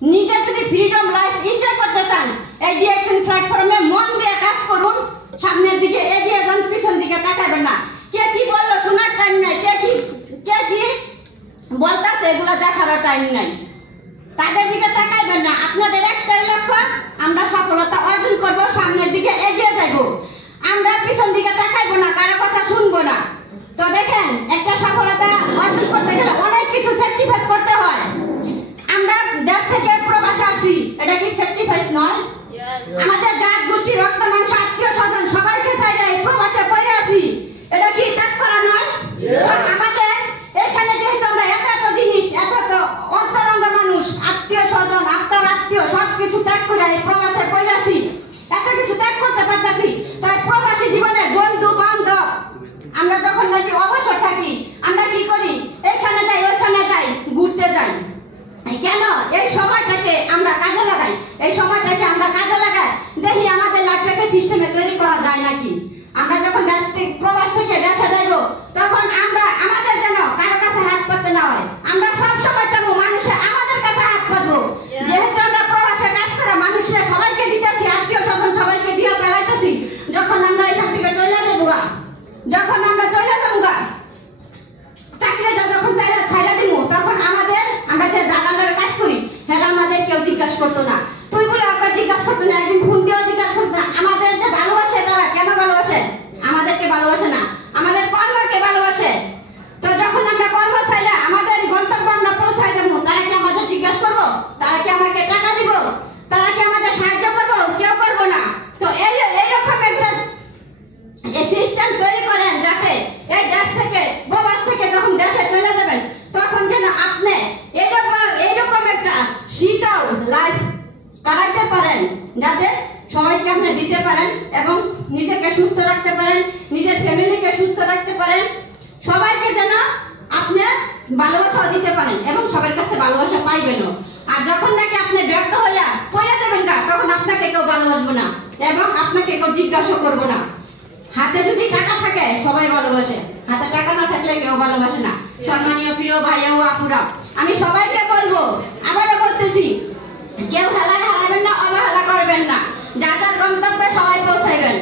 নিজে যদি freedom life enjoy করতে চান এই ডিএক্সএন প্ল্যাটফর্মে মন দিয়ে কাজ করুন, সামনের দিকে এগিয়ে যান, পিছন দিকে তাকাবেন না। কে কি বললো শোনার টাইম নাই, কে কি বলতাছে এগুলো দেখার টাইম নাই, তাদের দিকে তাকাইবেন না। আপনাদের একটাই লক্ষ্য, আমরা সফলতা অর্জন করব, সামনের দিকে এগিয়ে যাব, আমরা পিছন দিকে তাকাইবো না, কারো কথা শুনবো না। তো দেখেন, একটা সফলতা অর্জন করতে গেলে অনেক কিছু স্যাক্রিফাইস করতে হয়। আমরা দেশ থেকে প্রবাসে আসি, এটা কি স্যাক্রিফাইস নয়? আমাদের জাত গোষ্ঠী রক্ত মাংস আত্মীয় স্বজন সবাইকে চাইলে এই প্রবাসে পড়ে আছি, এটা কি ত্যাগ করা নয়? আমাদের এখানে যেহেতু আমরা এত জিনিস, এত অন্তরঙ্গ মানুষ, আত্মীয় স্বজন, আত্মার আত্মীয় সবকিছু ত্যাগ করে এই প্রবাসে পড়ে আছি, এত কিছু ত্যাগ করতে পারতেছি। তাই প্রবাসী জীবনের বন্ধু বান্ধব আমরা যখন নাকি অবসর থাকি, আমরা কি করি? এখানে যাই ওইখানে যাই, ঘুরতে যাই। কেন? এই সময়টাকে আমরা কাজে লাগাই, এই সময়টাকে আমরা কাজে লাগাই, দেখি আমাদের লাইফটাকে সিস্টেমে তৈরি করা যায় নাকি। আমরা যখন দেশ থেকে প্রবাস থেকে দেশে যাইব, তখন আমরা আমাদের যেন কারো কাছে হাত পাততে না হয়। আমরা সব সময় চাবো মানুষে আমাদের কাছে হাত পাতবো, যেহেতু আমরা প্রবাসে কাজ করে মানুষরা সবাইকে দিতেছি, আত্মীয় স্বজন সবাইকে দিয়ে চালাইতেছি। যখন আমরা এখান থেকে চলে যাবো, যখন আমরা চলে যাবো চাকরিটা যখন ছাইড়া দিব, তখন আমরা যে জানানোর কাজ করি সেটা আমাদের কেউ জিজ্ঞাসা করতো না। তুই বলে ওকে জিজ্ঞাসা করতো না, একদিন ফোন দিয়েও জিজ্ঞাসা করতো না। আমাদের যে ভালোবাসে, তারা কেন ভালোবাসে? আমাদেরকে ভালোবাসে না, আমাদের কর্মকে ভালোবাসে। তো যখন আমরা কর্ম চাইলে আমাদের গন্তব্য আমরা পৌঁছাই দেবো, তারা কি আমাদের জিজ্ঞাসা করবো? তারা কি আমাকে টাকা দিব? তারা কি আমাদের সাহায্য করবো? কেউ করবো না। তো এইরকম একটা সিস্টেম তৈরি করেন, যাতে এই দেশ থেকে প্রবাস থেকে যখন দেশে চলে যাবেন, তখন যেন আপনি এইরকম একটা শীতল লাইফ কাটাতে পারেন, যাতে সবাইকে আপনি দিতে পারেন এবং নিজেকে সুস্থ রাখতে পারেন, নিজের ফ্যামিলিকে সুস্থ রাখতে পারেন, সবাইকে যেন আপনি ভালোবাসাও দিতে পারেন এবং সবার কাছে ভালোবাসা পাইবেনও। আর যখন নাকি আপনি ব্যর্থ হইয়া পড়ে যাবেন তখন আপনাকে কেউ ভালোবাসবে না এবং আপনাকে কেউ জিজ্ঞাসা করবো না। হাতে যদি টাকা থাকে সবাই ভালোবাসে, হাতে টাকা না থাকলে কেউ ভালোবাসে না। সম্মানীয় প্রিয় ভাই ও আপুরা, আমি সবাইকে বলবো, আবারও বলতেছি, কেউ হেলায় হারাবেন না, অবহেলা করবেন না, যার যার গন্তব্যে সবাই পৌঁছাইবেন।